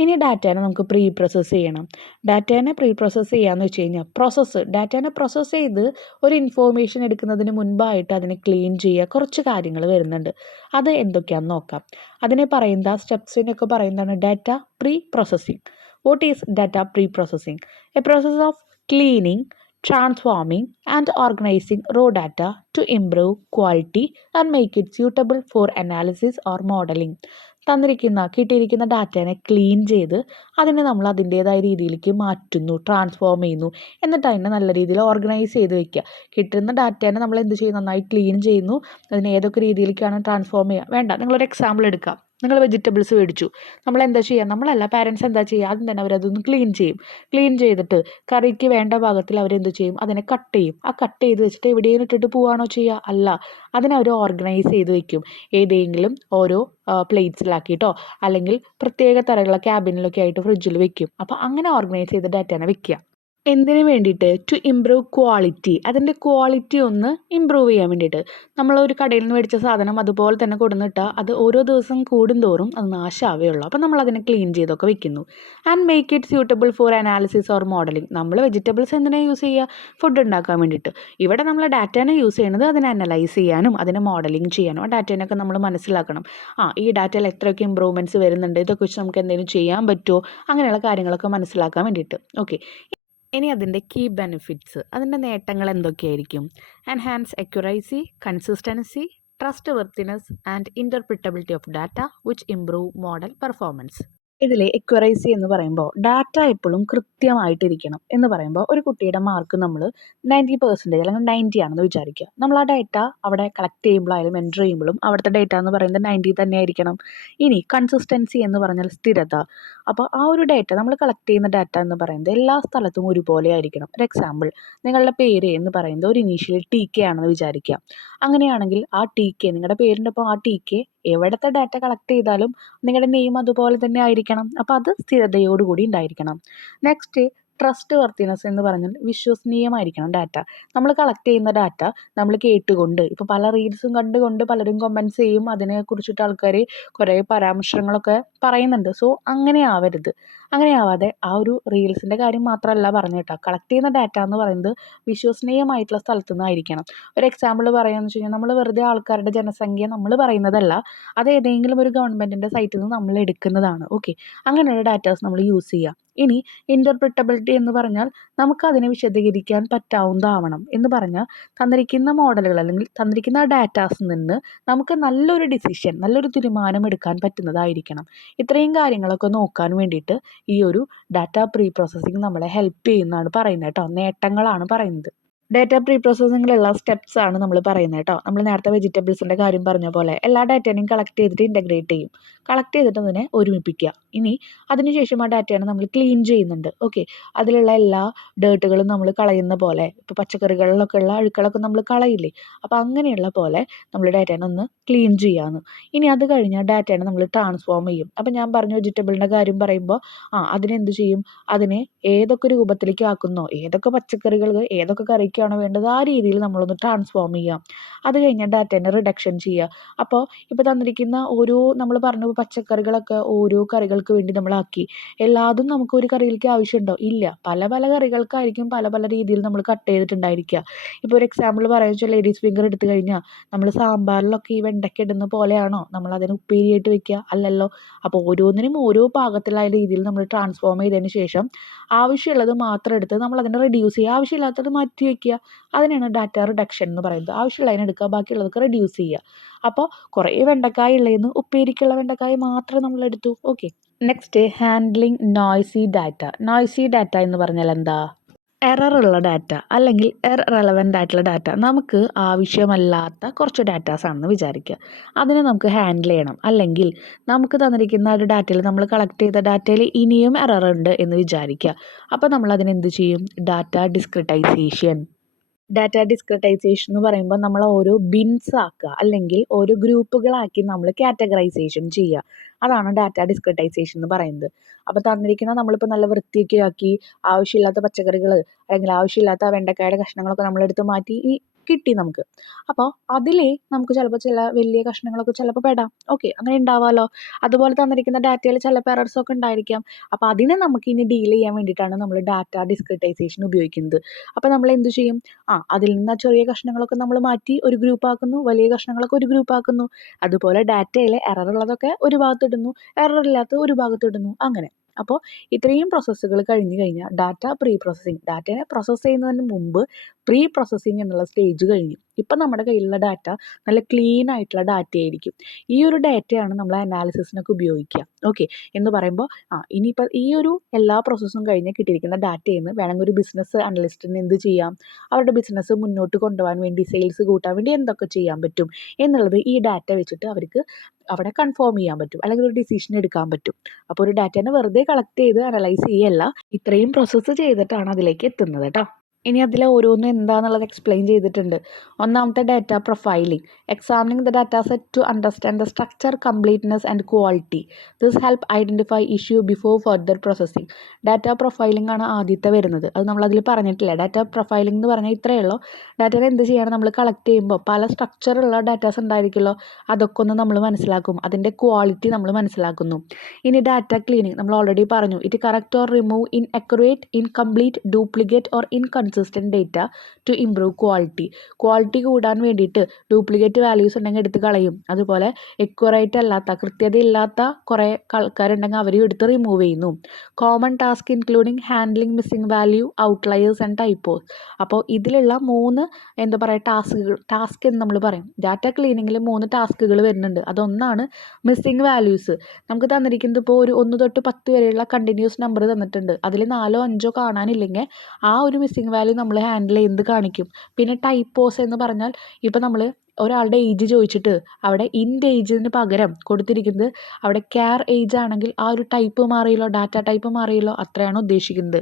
ഇനി ഡാറ്റേനെ നമുക്ക് പ്രീ പ്രോസസ്സ് ചെയ്യണം. ഡാറ്റേനെ പ്രീ പ്രോസസ്സ് ചെയ്യാമെന്ന് വെച്ച് കഴിഞ്ഞാൽ ഡാറ്റേനെ പ്രോസസ്സ് ചെയ്ത് ഒരു ഇൻഫോർമേഷൻ എടുക്കുന്നതിന് മുൻപായിട്ട് അതിനെ ക്ലീൻ ചെയ്യുക, കുറച്ച് കാര്യങ്ങൾ വരുന്നുണ്ട്. അത് എന്തൊക്കെയാണെന്ന് നോക്കാം. അതിനെ പറയുന്ന സ്റ്റെപ്സിനൊക്കെ പറയുന്നതാണ് data pre processing. What is data pre processing? A process of cleaning, transforming and organizing raw data to improve quality and make it suitable for analysis or modeling. കിട്ടിയിരിക്കുന്ന ഡാറ്റേനെ ക്ലീൻ ചെയ്ത് അതിനെ നമ്മൾ അതിൻ്റേതായ രീതിയിലേക്ക് മാറ്റുന്നു, ട്രാൻസ്ഫോം ചെയ്യുന്നു, എന്നിട്ട് അതിനെ നല്ല രീതിയിൽ ഓർഗനൈസ് ചെയ്ത് വയ്ക്കുക. കിട്ടുന്ന ഡാറ്റേനെ നമ്മൾ എന്ത് ചെയ്യും, നന്നായി ക്ലീൻ ചെയ്യുന്നു. അതിനെ ഏതൊക്കെ രീതിയിലേക്കാണ് ട്രാൻസ്ഫോം ചെയ്യുക. വേണ്ട, നിങ്ങളൊരു എക്സാമ്പിൾ എടുക്കുക. നിങ്ങൾ വെജിറ്റബിൾസ് മേടിച്ചു. നമ്മളെന്താ ചെയ്യുക, നമ്മളല്ല പാരൻസ് എന്താ ചെയ്യുക, ആദ്യം തന്നെ അവരതൊന്ന് ക്ലീൻ ചെയ്യും. ക്ലീൻ ചെയ്തിട്ട് കറിക്ക് വേണ്ട ഭാഗത്തിൽ അവരെന്ത് ചെയ്യും, അതിനെ കട്ട് ചെയ്യും. ആ കട്ട് ചെയ്ത് വെച്ചിട്ട് എവിടെയും ഇട്ടിട്ട് പോവുകയാണോ ചെയ്യുക? അല്ല, അതിനെ അവർ ഓർഗനൈസ് ചെയ്ത് വയ്ക്കും. ഏതെങ്കിലും ഓരോ പ്ലേറ്റ്സിലാക്കിയിട്ടോ അല്ലെങ്കിൽ പ്രത്യേക തരമുള്ള ക്യാബിനിലൊക്കെ ആയിട്ട് ഫ്രിഡ്ജിൽ വെക്കും. അപ്പോൾ അങ്ങനെ ഓർഗനൈസ് ചെയ്ത ഡാറ്റയാണ് വെക്കുക. എന്തിനു വേണ്ടിയിട്ട്? To improve quality. അതിൻ്റെ ക്വാളിറ്റി ഒന്ന് ഇമ്പ്രൂവ് ചെയ്യാൻ വേണ്ടിയിട്ട്. നമ്മളൊരു കടയിൽ നിന്ന് മേടിച്ച സാധനം അതുപോലെ തന്നെ കൊടുന്നിട്ടാൽ അത് ഓരോ ദിവസം കൂടുന്തോറും അത് നാശമാവേ ഉള്ളൂ. അപ്പോൾ നമ്മളതിനെ ക്ലീൻ ചെയ്തൊക്കെ വെക്കുന്നു. And make it suitable for analysis or modelling. നമ്മൾ വെജിറ്റബിൾസ് എന്തിനാണ് യൂസ് ചെയ്യുക? ഫുഡ് ഉണ്ടാക്കാൻ വേണ്ടിയിട്ട്. ഇവിടെ നമ്മൾ ഡാറ്റേനെ യൂസ് ചെയ്യുന്നത് അതിനെ അനലൈസ് ചെയ്യാനും അതിനെ മോഡലിംഗ് ചെയ്യാനും. ആ ഡാറ്റേനൊക്കെ നമ്മൾ മനസ്സിലാക്കണം. ഈ ഡാറ്റയിൽ എത്രയൊക്കെ ഇമ്പ്രൂവ്മെൻറ്റ്സ് വരുന്നുണ്ട്, ഇതൊക്കെ വെച്ച് നമുക്ക് എന്തെങ്കിലും ചെയ്യാൻ പറ്റുമോ, അങ്ങനെയുള്ള കാര്യങ്ങളൊക്കെ മനസ്സിലാക്കാൻ വേണ്ടിയിട്ട്. ഓക്കെ, ഇനി അതിൻ്റെ കീ ബെനിഫിറ്റ്സ്, അതിൻ്റെ നേട്ടങ്ങൾ എന്തൊക്കെയായിരിക്കും? Enhance accuracy, consistency, trustworthiness and interpretability of data which improve model performance. ഇതിൽ എക്യുറസി എന്ന് പറയുമ്പോൾ ഡാറ്റ എപ്പോഴും കൃത്യമായിട്ടിരിക്കണം എന്ന് പറയുമ്പോൾ ഒരു കുട്ടിയുടെ മാർക്ക് നമ്മൾ 90% അല്ലെങ്കിൽ 90 ആണെന്ന് വിചാരിക്കുക. നമ്മൾ ആ ഡാറ്റ അവിടെ കളക്ട് ചെയ്യുമ്പോഴായാലും എൻ്റർ ചെയ്യുമ്പോഴും അവിടുത്തെ ഡാറ്റ എന്ന് പറയുന്നത് 90 തന്നെ ആയിരിക്കണം. ഇനി കൺസിസ്റ്റൻസി എന്ന് പറഞ്ഞാൽ സ്ഥിരത. അപ്പോൾ ആ ഒരു ഡാറ്റ നമ്മൾ കളക്ട് ചെയ്യുന്ന ഡാറ്റ എന്ന് പറയുന്നത് എല്ലാ സ്ഥലത്തും ഒരുപോലെ ആയിരിക്കണം. ഒരു എക്സാമ്പിൾ, നിങ്ങളുടെ പേര് എന്ന് പറയുന്നത് ഒരു ഇനീഷ്യൽ TK ആണെന്ന് വിചാരിക്കുക. അങ്ങനെയാണെങ്കിൽ ആ TK, നിങ്ങളുടെ പേരിൻ്റെ ഒപ്പം ആ TK എവിടുത്തെ ഡാറ്റ കളക്ട് ചെയ്താലും നിങ്ങളുടെ നെയിം അതുപോലെ തന്നെ ആയിരിക്കണം. അപ്പോൾ അത് സ്ഥിരതയോടുകൂടി ഉണ്ടായിരിക്കണം. നെക്സ്റ്റ്, ട്രസ്റ്റ് വർത്തിനെസ് എന്ന് പറഞ്ഞാൽ വിശ്വസനീയമായിരിക്കണം ഡാറ്റ. നമ്മൾ കളക്ട് ചെയ്യുന്ന ഡാറ്റ നമ്മൾ കേട്ടുകൊണ്ട്, ഇപ്പോൾ പല റീൽസും കണ്ടുകൊണ്ട് പലരും കമൻറ്റ്സ് ചെയ്യും, അതിനെക്കുറിച്ചിട്ട് ആൾക്കാർ കുറേ പരാമർശങ്ങളൊക്കെ പറയുന്നുണ്ട്. സോ അങ്ങനെ ആവരുത്. അങ്ങനെയാവാതെ ആ ഒരു റീൽസിൻ്റെ കാര്യം മാത്രമല്ല പറഞ്ഞു കേട്ടോ, കളക്ട് ചെയ്യുന്ന ഡാറ്റ എന്ന് പറയുന്നത് വിശ്വസനീയമായിട്ടുള്ള സ്ഥലത്തു നിന്നായിരിക്കണം. ഒരു എക്സാമ്പിൾ പറയുകയെന്ന് വെച്ച് കഴിഞ്ഞാൽ നമ്മൾ വെറുതെ ആൾക്കാരുടെ ജനസംഖ്യ നമ്മൾ പറയുന്നതല്ല, അത് ഏതെങ്കിലും ഒരു ഗവൺമെൻറ്റിൻ്റെ സൈറ്റിൽ നിന്ന് നമ്മൾ എടുക്കുന്നതാണ്. ഓക്കെ, അങ്ങനെയുള്ള ഡാറ്റാസ് നമ്മൾ യൂസ് ചെയ്യുക. ഇനി ഇൻ്റർപ്രിറ്റബിലിറ്റി എന്ന് പറഞ്ഞാൽ നമുക്കതിനെ വിശദീകരിക്കാൻ പറ്റാവുന്നതാവണം. എന്ന് പറഞ്ഞാൽ തന്നിരിക്കുന്ന മോഡലുകൾ അല്ലെങ്കിൽ തന്നിരിക്കുന്ന ഡാറ്റാസിൽ നിന്ന് നമുക്ക് നല്ലൊരു ഡിസിഷൻ, നല്ലൊരു തീരുമാനം എടുക്കാൻ പറ്റുന്നതായിരിക്കണം. ഇത്രയും കാര്യങ്ങളൊക്കെ നോക്കാൻ വേണ്ടിയിട്ട് ഈ ഒരു ഡാറ്റ പ്രീ പ്രോസസ്സിംഗ് നമ്മളെ ഹെൽപ്പ് ചെയ്യുന്നതാണ് പറയുന്നത് കേട്ടോ, നേട്ടങ്ങളാണ് പറയുന്നത്. ഡാറ്റ പ്രീ പ്രോസസ്സിങ്ങിലുള്ള സ്റ്റെപ്സ് ആണ് നമ്മൾ പറയുന്നത് കേട്ടോ. നമ്മൾ നേരത്തെ വെജിറ്റബിൾസിൻ്റെ കാര്യം പറഞ്ഞ പോലെ എല്ലാ ഡാറ്റേനെയും കളക്ട് ചെയ്തിട്ട് ഇൻ്റഗ്രേറ്റ് ചെയ്യും. കളക്ട് ചെയ്തിട്ട് അതിനെ ഒരുമിപ്പിക്കുക. ഇനി അതിനുശേഷം ആ ഡാറ്റേനെ നമ്മൾ ക്ലീൻ ചെയ്യുന്നുണ്ട്. ഓക്കെ, അതിലുള്ള എല്ലാ ഡേർട്ടുകളും നമ്മൾ കളയുന്ന പോലെ, ഇപ്പോൾ പച്ചക്കറികളിലൊക്കെ ഉള്ള അഴുക്കളൊക്കെ നമ്മൾ കളയില്ലേ, അപ്പോൾ അങ്ങനെയുള്ള പോലെ നമ്മൾ ഡാറ്റേനെ ഒന്ന് ക്ലീൻ ചെയ്യാമെന്ന്. ഇനി അത് കഴിഞ്ഞാൽ ഡാറ്റേനെ നമ്മൾ ട്രാൻസ്ഫോം ചെയ്യും. അപ്പോൾ ഞാൻ പറഞ്ഞു വെജിറ്റബിളിൻ്റെ കാര്യം പറയുമ്പോൾ അതിനെന്ത് ചെയ്യും, അതിനെ ഏതൊക്കെ രൂപത്തിലേക്ക് ആക്കുന്നോ, ഏതൊക്കെ പച്ചക്കറികൾ ഏതൊക്കെ കറിക്കാണോ വേണ്ടത് ആ രീതിയിൽ നമ്മളൊന്ന് ട്രാൻസ്ഫോം ചെയ്യാം. അത് കഴിഞ്ഞാൽ ഡാറ്റേനെ റിഡക്ഷൻ ചെയ്യുക. അപ്പോൾ ഇപ്പോൾ തന്നിരിക്കുന്ന ഓരോ നമ്മൾ പറഞ്ഞു പച്ചക്കറികളൊക്കെ ഓരോ കറികൾക്ക് വേണ്ടി നമ്മളാക്കി. എല്ലാതും നമുക്ക് ഒരു കറിയിലേക്ക് ആവശ്യമുണ്ടോ? ഇല്ല. പല പല കറികൾക്കായിരിക്കും പല പല രീതിയിൽ നമ്മൾ കട്ട് ചെയ്തിട്ടുണ്ടായിരിക്കുക. ഇപ്പോൾ ഒരു എക്സാമ്പിൾ പറയുക വെച്ചാൽ ലേഡീസ് ഫിംഗർ എടുത്തു കഴിഞ്ഞാൽ നമ്മൾ സാമ്പാറിലൊക്കെ ഈ വെണ്ടയ്ക്ക ഇടുന്ന പോലെയാണോ നമ്മൾ അതിന് ഉപ്പേരിയായിട്ട് വെക്കുക? അല്ലല്ലോ. അപ്പോൾ ഓരോന്നിനും ഓരോ പാകത്തിലായ രീതിയിൽ നമ്മൾ ട്രാൻസ്ഫോം ചെയ്തതിന് ശേഷം ആവശ്യമുള്ളത് മാത്രം എടുത്ത് നമ്മൾ അതിനെ റെഡ്യൂസ് ചെയ്യുക, ആവശ്യമില്ലാത്തത് മാറ്റി വയ്ക്കുക. അതിനാണ് ഡാറ്റ റിഡക്ഷൻ എന്ന് പറയുന്നത്. ആവശ്യമുള്ളതിനെ എടുക്കുക, ബാക്കിയുള്ളതൊക്കെ റെഡ്യൂസ് ചെയ്യുക. അപ്പോൾ കുറേ വെണ്ടക്കായ ഉള്ളതെന്ന് ഉപ്പേരിക്കുള്ള വെണ്ടക്കായ മാത്രം നമ്മളെടുത്തു. Okay, next handling noisy data. Noisy data എന്ന് പറഞ്ഞാൽ എന്താ? എററുള്ള ഡാറ്റ അല്ലെങ്കിൽ ഇറലവൻ്റ് ആയിട്ടുള്ള ഡാറ്റ, നമുക്ക് ആവശ്യമല്ലാത്ത കുറച്ച് ഡാറ്റാസ് ആണെന്ന് വിചാരിക്കുക. അതിനെ നമുക്ക് ഹാൻഡിൽ ചെയ്യണം. അല്ലെങ്കിൽ നമുക്ക് തന്നിരിക്കുന്ന ഒരു ഡാറ്റയിൽ നമ്മൾ കളക്ട് ചെയ്ത ഡാറ്റയിൽ ഇനിയും എറർ ഉണ്ട് എന്ന് വിചാരിക്കുക. അപ്പോൾ നമ്മൾ അതിനെന്ത് ചെയ്യും? Data discretisation. ഡാറ്റ ഡിസ്ക്രിറ്റൈസേഷൻ എന്ന് പറയുമ്പോൾ നമ്മൾ ഓരോ ബിൻസ് ആക്കുക അല്ലെങ്കിൽ ഓരോ ഗ്രൂപ്പുകളാക്കി നമ്മൾ കാറ്റഗറൈസേഷൻ ചെയ്യുക. അതാണ് ഡാറ്റ ഡിസ്ക്രിറ്റൈസേഷൻ എന്ന് പറയുന്നത്. അപ്പോൾ തന്നിരിക്കുന്ന നമ്മളിപ്പോൾ നല്ല വൃത്തിയൊക്കെ ആക്കി ആവശ്യമില്ലാത്ത പച്ചക്കറികൾ അല്ലെങ്കിൽ ആവശ്യമില്ലാത്ത വെണ്ടക്കായുടെ കഷ്ണങ്ങളൊക്കെ നമ്മളെടുത്ത് മാറ്റി കിട്ടി നമുക്ക്. അപ്പോൾ അതിൽ നമുക്ക് ചിലപ്പോൾ ചില വലിയ കഷ്ണങ്ങളൊക്കെ ചിലപ്പോൾ പെടാം. ഓക്കെ, അങ്ങനെ ഉണ്ടാവാമല്ലോ. അതുപോലെ തന്നിരിക്കുന്ന ഡാറ്റയിൽ ചിലപ്പോൾ എറർസൊക്കെ ഉണ്ടായിരിക്കാം. അപ്പോൾ അതിനെ നമുക്ക് ഇനി ഡീൽ ചെയ്യാൻ വേണ്ടിയിട്ടാണ് നമ്മൾ ഡാറ്റ ഡിസ്ക്രിറ്റൈസേഷൻ ഉപയോഗിക്കുന്നത്. അപ്പോൾ നമ്മൾ എന്ത് ചെയ്യും? അതിൽ നിന്ന് ആ ചെറിയ കഷ്ണങ്ങളൊക്കെ നമ്മൾ മാറ്റി ഒരു ഗ്രൂപ്പ് ആക്കുന്നു, വലിയ കഷ്ണങ്ങളൊക്കെ ഒരു ഗ്രൂപ്പ് ആക്കുന്നു. അതുപോലെ ഡാറ്റയിൽ എറർ ഉള്ളതൊക്കെ ഒരു ഭാഗത്തിടുന്നു, എറർ ഇല്ലാത്തത് ഒരു ഭാഗത്തിടുന്നു, അങ്ങനെ. അപ്പോൾ ഇത്രയും പ്രോസസ്സുകൾ കഴിഞ്ഞ് കഴിഞ്ഞാൽ ഡാറ്റ പ്രീ പ്രോസസ്സിങ്, ഡാറ്റയെ പ്രോസസ്സ് ചെയ്യുന്നതിന് മുമ്പ് പ്രീ പ്രോസസ്സിങ് എന്നുള്ള സ്റ്റേജ് കഴിഞ്ഞു. ഇപ്പം നമ്മുടെ കയ്യിലുള്ള ഡാറ്റ നല്ല ക്ലീൻ ആയിട്ടുള്ള ഡാറ്റ ആയിരിക്കും. ഈ ഒരു ഡാറ്റയാണ് നമ്മൾ അനാലിസിസിനൊക്കെ ഉപയോഗിക്കുക. ഓക്കെ, എന്ന് പറയുമ്പോൾ ഇനിയിപ്പോൾ ഈ ഒരു എല്ലാ പ്രോസസ്സും കഴിഞ്ഞ് കിട്ടിയിരിക്കുന്ന ഡാറ്റയിൽ നിന്ന് വേണമെങ്കിൽ ഒരു ബിസിനസ് അനലിസ്റ്റിന് എന്ത് ചെയ്യാം, അവരുടെ ബിസിനസ് മുന്നോട്ട് കൊണ്ടുപോകാൻ വേണ്ടി, സെയിൽസ് കൂട്ടാൻ വേണ്ടി എന്തൊക്കെ ചെയ്യാൻ പറ്റും എന്നുള്ളത് ഈ ഡാറ്റ വെച്ചിട്ട് അവർക്ക് അവിടെ കൺഫേം ചെയ്യാൻ പറ്റും, അല്ലെങ്കിൽ ഒരു ഡിസിഷൻ എടുക്കാൻ പറ്റും. അപ്പോൾ ഒരു ഡാറ്റേനെ വെറുതെ കളക്ട് ചെയ്ത് അനലൈസ് ചെയ്യല്ല, ഇത്രയും പ്രോസസ്സ് ചെയ്തിട്ടാണ് അതിലേക്ക് എത്തുന്നത് കേട്ടോ. ഇനി അതിൽ ഓരോന്നും എന്താണെന്നുള്ളത് എക്സ്പ്ലെയിൻ ചെയ്തിട്ടുണ്ട്. ഒന്നാമത്തെ data profiling. Examining the data set to understand the structure, completeness and quality. This help identify issue before further processing. Data profiling ആണ് ആദ്യത്തെ വരുന്നത്. അത് നമ്മളതിൽ പറഞ്ഞിട്ടില്ല. ഡാറ്റ പ്രൊഫൈലിംഗ് എന്ന് പറഞ്ഞാൽ ഇത്രയേ ഉള്ളൂ. ഡാറ്റയിൽ എന്ത് ചെയ്യണം, നമ്മൾ കളക്ട് ചെയ്യുമ്പോൾ പല സ്ട്രക്ചറുള്ള ഡാറ്റാസ് ഉണ്ടായിരിക്കുമല്ലോ, അതൊക്കെ ഒന്ന് നമ്മൾ മനസ്സിലാക്കും. അതിൻ്റെ ക്വാളിറ്റി നമ്മൾ മനസ്സിലാക്കുന്നു. ഇനി ഡാറ്റ ക്ലീനിങ് നമ്മൾ ഓൾറെഡി പറഞ്ഞു. It correct or remove inaccurate, incomplete, duplicate or inconsistent data to improve quality. Quality കൂടാൻ വേണ്ടിയിട്ട് ഡ്യൂപ്ലിക്കേറ്റ് വാല്യൂസ് ഉണ്ടെങ്കിൽ എടുത്ത് കളയും. അതുപോലെ എക്യുറേറ്റ് അല്ലാത്ത, കൃത്യതയില്ലാത്ത കുറേ ആൾക്കാരുണ്ടെങ്കിൽ അവരെയും എടുത്ത് റിമൂവ് ചെയ്യുന്നു. Common task including handling missing value, outliers and typos. അപ്പോൾ ഇതിലുള്ള 3 എന്താ പറയുക ടാസ്ക് എന്ന് നമ്മൾ പറയും. ഡാറ്റ ക്ലീനിങ്ങിൽ 3 ടാസ്കുകൾ വരുന്നുണ്ട്. അതൊന്നാണ് മിസ്സിംഗ് വാല്യൂസ്. നമുക്ക് തന്നിരിക്കുന്നത് ഇപ്പോൾ ഒരു 1 തൊട്ട് 10 വരെയുള്ള കണ്ടിന്യൂസ് നമ്പർ തന്നിട്ടുണ്ട്. അതിൽ 4ഓ 5ഓ കാണാനില്ലെങ്കിൽ ആ ഒരു മിസ്സിംഗ് വാല്യൂ നമ്മൾ ഹാൻഡിൽ ചെയ്യുന്നത് കാണിക്കും. പിന്നെ ടൈപ്പോസ് എന്ന് പറഞ്ഞാൽ ഇപ്പോൾ നമ്മൾ ഒരാളുടെ ഏജ് ചോദിച്ചിട്ട് അവിടെ ഇൻഡ് ഏജിന് പകരം കൊടുത്തിരിക്കുന്നത് അവിടെ കെയർ ഏജ് ആണെങ്കിൽ ആ ഒരു ടൈപ്പ് മാറിയല്ലോ, ഡാറ്റ ടൈപ്പ് മാറിയല്ലോ, അത്രയാണ് ഉദ്ദേശിക്കുന്നത്.